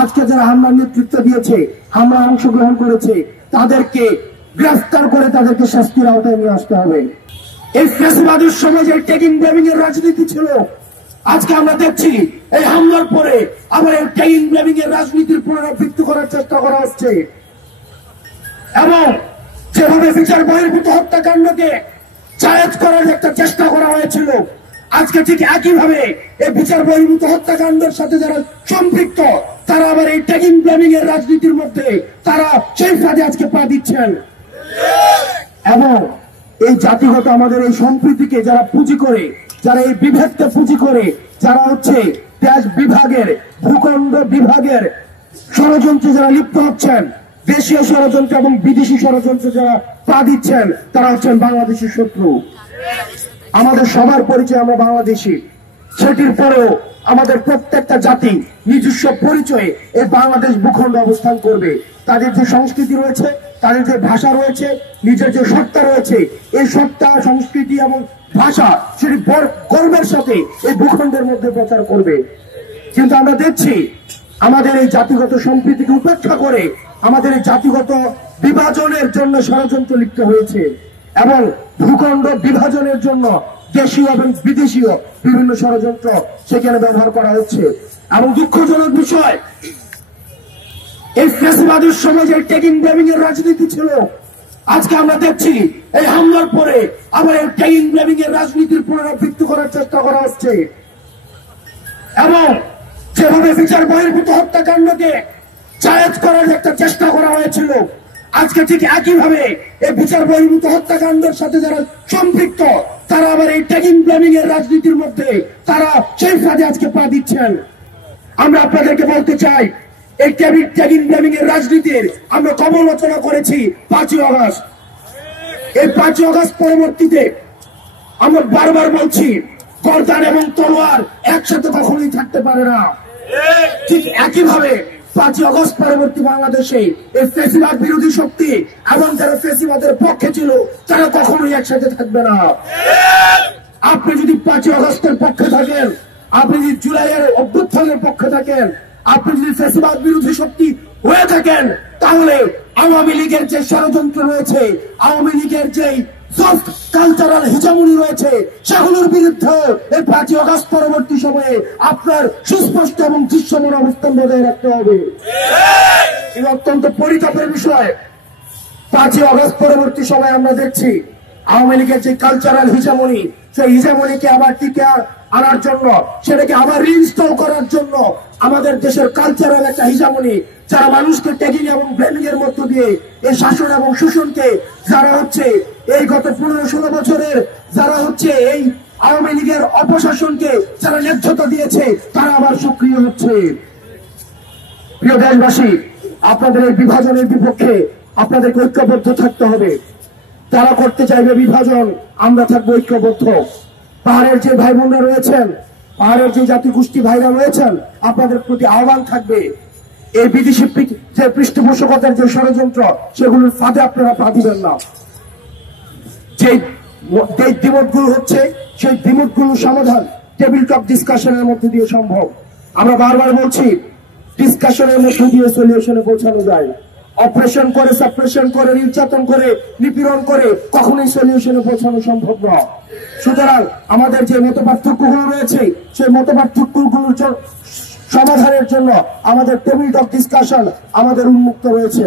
আজকে যারা হামলার নেতৃত্ব দিয়েছে, হামলা অংশগ্রহণ করেছে, তাদেরকে গ্রেফতার করে তাদেরকে শাস্তির আওতায় নিয়ে আসতে হবে। এই ফ্যাসিবাদের সমাজে ট্যাগিং ব্লেমিং এর রাজনীতি ছিল। আজকে আমরা দেখছি এই হামলার পরে আবার এই ট্যাগিং ব্লেমিং এর রাজনীতির পুনরাবৃত্তি করার চেষ্টা করা হচ্ছে এবং যেভাবে বিচার বহির্ভূত হত্যাকাণ্ডকে জায়েজ করার একটা চেষ্টা করা হয়েছিল, আজকে ঠিক একইভাবে এই বিচার বহির্ভূত হত্যাকাণ্ডের সাথে যারা সম্পৃক্ত তারা আবার এই ট্যাগিং ব্লেমিং এর রাজনীতির মধ্যে তারা সেই ফাঁদে আজকে পা দিচ্ছেন এবং এই জাতিগত আমাদের এই সম্প্রীতিকে যারা পুঁজি করে, যারা এই বিভেদকে পুঁজি করে, যারা হচ্ছে দেশ বিভাগের, ভূখণ্ড বিভাগের ষড়যন্ত্রে যারা লিপ্ত হচ্ছেন, দেশীয় ষড়যন্ত্র এবং বিদেশি ষড়যন্ত্রে যারা পা দিচ্ছেন, তারা হচ্ছেন বাংলাদেশের শত্রু। আমাদের সবার পরিচয় আমরা বাংলাদেশী, সেটির পরেও আমাদের প্রত্যেকটা জাতি নিজস্ব পরিচয়ে এই বাংলাদেশ ভূখণ্ড অবস্থান করবে। তাদের যে সংস্কৃতি রয়েছে, তাদের যে ভাষা রয়েছে, নিজের যে সত্তা রয়েছে, এই সত্তা, সংস্কৃতি এবং ভাষা সেটি গর্বের সাথে এই ভূখণ্ডের মধ্যে প্রচার করবে। কিন্তু আমরা দেখছি আমাদের এই জাতিগত সম্প্রীতিকে উপেক্ষা করে আমাদের এই জাতিগত বিভাজনের জন্য ষড়যন্ত্র লিপ্ত হয়েছে এবং ভূখণ্ড বিভাজনের জন্য দেশীয় এবং বিদেশীয় বিভিন্ন ষড়যন্ত্র সেখানে ব্যবহার করা হচ্ছে। এবং দুঃখজনক বিষয়, এই ফ্যাসিবাদের সমাজে ট্যাগিং ব্লেমিং এর রাজনীতি ছিল। আজকে আমরা দেখছি এই হামলার পরে আবার এই ট্যাগিং ব্লেমিং এর রাজনীতির পুনরাবৃত্তি করার চেষ্টা করা হচ্ছে এবং যেভাবে বিচার বহির্ভূত হত্যাকাণ্ডকে জায়েজ করার একটা চেষ্টা করা হয়েছিল, আজকে ঠিক একইভাবে এই বিচার বহির্ভূত হত্যাকাণ্ডের সাথে যারা সম্পৃক্ত তারা আবার এই ট্যাগিং ব্লেমিং এর রাজনীতির মধ্যে তারা সেই ফাঁদে আজকে পা দিচ্ছেন। আমরা আপনাদেরকে বলতে চাই, এই ট্যাগিং ব্লেমিং এর রাজনীতির আমরা সমালোচনা করেছি 5ই আগস্ট। এই 5ই আগস্ট পরবর্তীতে আমরা বারবার বলছি, গর্দান এবং তলোয়ার একসাথে কখনোই থাকতে পারে না। ঠিক একইভাবে 5ই আগস্ট পরবর্তী বাংলাদেশে এই ফ্যাসিবাদ বিরোধী শক্তি এবং যারা ফ্যাসিবাদের পক্ষে ছিল তারা কখনোই একসাথে থাকবে না। আপনি যদি 5ই আগস্টের পক্ষে থাকেন, আপনি যদি জুলাইয়ের অভ্যুত্থানের পক্ষে থাকেন, আপনি যদি ফ্যাসিবাদ বিরোধী শক্তি হয়ে থাকেন, তাহলে আওয়ামী লীগের যে ষড়যন্ত্র রয়েছে, আওয়ামী লীগের যে সফট কালচারাল হিজামনি রয়েছে, সেগুলোর বিরুদ্ধে এই 5ই আগস্ট পরবর্তী সময়ে আপনার সুস্পষ্ট এবং দৃশ্যমান অবস্থান বজায় রাখতে হবে। এটা অত্যন্ত পরিতাপের বিষয়। 5ই আগস্ট পরবর্তী সময়ে আমরা দেখছি আওয়ামী লীগের যে কালচারাল হিজামনি, সেই হিজামনিকে আবার টিকে আনার জন্য, সেটাকে আবার রিইনস্টল করার জন্য আমাদের দেশের কালচারাল একটা হিজামনি, যারা মানুষকে ট্যাগিং এবং ব্লেমিং এর মধ্য দিয়ে এই শাসন এবং শোষণকে যারা হচ্ছে এই গত 15-16 বছরের যারা হচ্ছে এই আওয়ামী লীগের অপশাসনকে যারা ন্যায্যতা দিয়েছে, তারা আবার সক্রিয় হচ্ছে। প্রিয় দেশবাসী, আপনাদের এই বিভাজনের বিপক্ষে আপনাদেরকে ঐক্যবদ্ধ থাকতে হবে। যারা করতে চাইবে বিভাজন, আমরা থাকবো ঐক্যবদ্ধ। পাহাড়ের যে ভাই বোনরা রয়েছেন, পাহাড়ের যে জাতিগোষ্ঠী ভাইরা রয়েছেন, আপনাদের প্রতি আহ্বান থাকবে, এই বিদেশি যে পৃষ্ঠপোষকতার যে ষড়যন্ত্র, সেগুলোর ফাঁদে আপনারা পা দিবেন না। যে দ্বিমতগুলো হচ্ছে, সেই দ্বিমতগুলোর সমাধান টেবিল টক ডিসকাশনের মধ্যে দিয়ে সম্ভব। আমরা বারবার বলছি, ডিসকাশনের মধ্যে দিয়ে সলিউশনে পৌঁছানো যায়। অপারেশন করে, সাপ্রেশন করে, নির্যাতন করে, নিপীড়ন করে কখনোই সলিউশনে পৌঁছানো সম্ভব নয়। সুতরাং আমাদের যে মতপার্থক্যগুলো রয়েছে, সেই মতপার্থক্যগুলোর সমাধানের জন্য আমাদের টেবিল টক ডিসকাশন আমাদের উন্মুক্ত রয়েছে।